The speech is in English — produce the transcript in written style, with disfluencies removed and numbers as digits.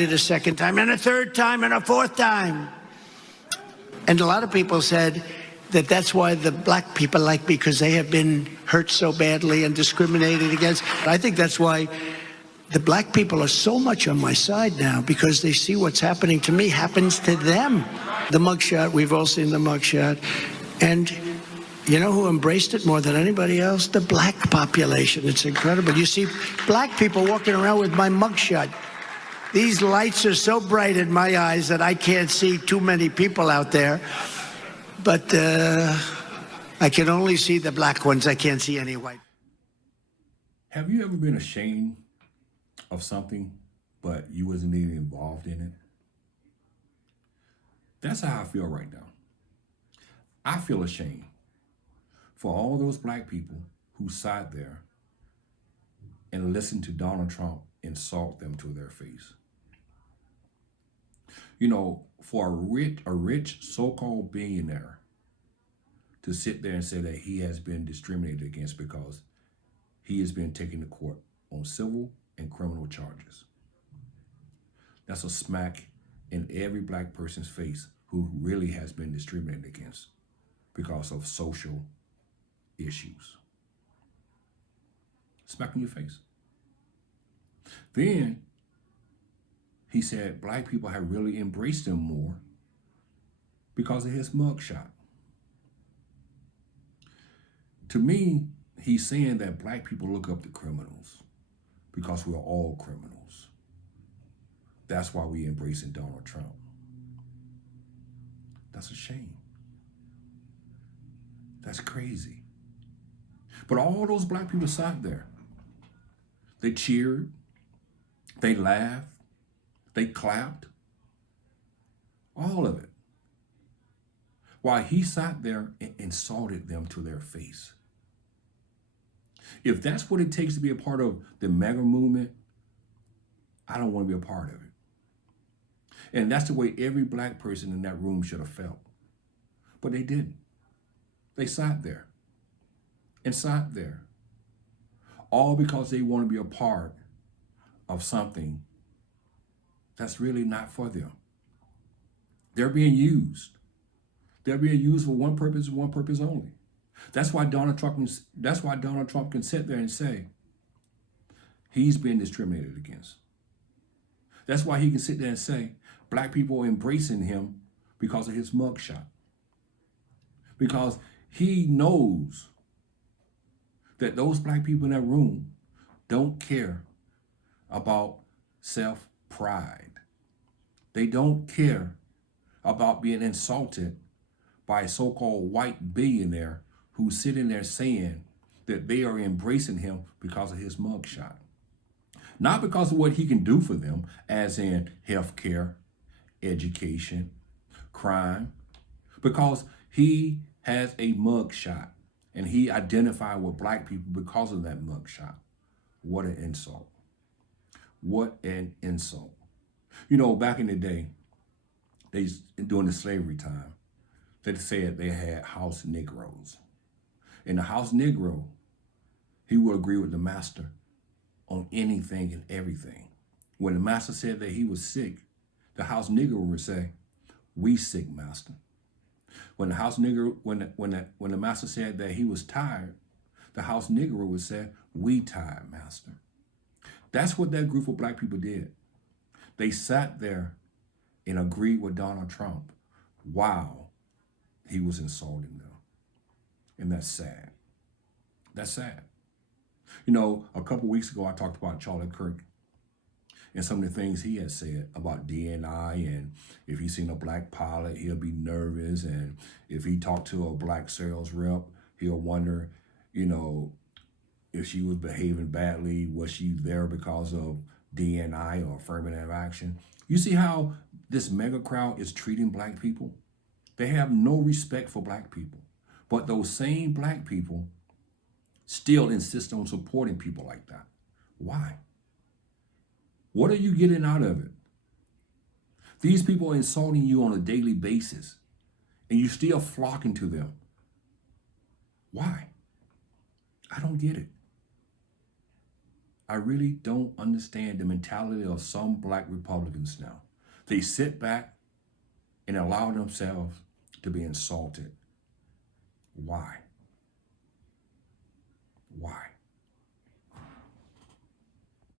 it a second time and a third time and a fourth time. And a lot of people said that that's why the black people like me, because they have been hurt so badly and discriminated against. I think that's why the black people are so much on my side now, because they see what's happening to me happens to them. The mugshot, we've all seen the mugshot. And you know who embraced it more than anybody else? The black population. It's incredible. You see black people walking around with my mugshot. These lights are so bright in my eyes that I can't see too many people out there. But I can only see the black ones. I can't see any white. Have you ever been ashamed of something, but you wasn't even involved in it? That's how I feel right now. I feel ashamed for all those black people who sat there and listened to Donald Trump insult them to their face. You know, for a rich so-called billionaire to sit there and say that he has been discriminated against because he has been taken to court on civil and criminal charges. That's a smack in every black person's face who really has been discriminated against because of social issues. Smack in your face. Then he said black people have really embraced him more because of his mugshot. To me, he's saying that black people look up to criminals because we're all criminals. That's why we're embracing Donald Trump. That's a shame. That's crazy. But all those black people sat there. They cheered. They laughed. They clapped. All of it. While he sat there and insulted them to their face. If that's what it takes to be a part of the MAGA movement, I don't want to be a part of it. And that's the way every black person in that room should have felt. But they didn't. They sat there and sat there. All because they want to be a part of something that's really not for them. They're being used. They're being used for one purpose and one purpose only. That's why Donald Trump can sit there and say he's being discriminated against. That's why he can sit there and say black people are embracing him because of his mugshot. Because he knows that those black people in that room don't care about self-pride. They don't care about being insulted by a so-called white billionaire who's sitting there saying that they are embracing him because of his mugshot. Not because of what he can do for them, as in healthcare, education, crime, because he has a mugshot and he identified with black people because of that mugshot. What an insult. What an insult. You know, back in the day, during the slavery time, they said they had house Negroes. And the house Negro, he would agree with the master on anything and everything. When the master said that he was sick, the house Negro would say, "We sick, master." When the house Negro, when the master said that he was tired, the house Negro would say, "We tired, master." That's what that group of black people did. They sat there and agreed with Donald Trump while he was insulting them. And that's sad. That's sad. You know, a couple weeks ago, I talked about Charlie Kirk and some of the things he had said about D&I, and if he's seen a black pilot, he'll be nervous. And if he talked to a black sales rep, he'll wonder, you know, if she was behaving badly, was she there because of D&I or affirmative action? You see how this mega crowd is treating black people? They have no respect for black people. But those same black people still insist on supporting people like that. Why? What are you getting out of it? These people are insulting you on a daily basis, and you're still flocking to them. Why? I don't get it. I really don't understand the mentality of some black Republicans now. They sit back and allow themselves to be insulted. Why? Why?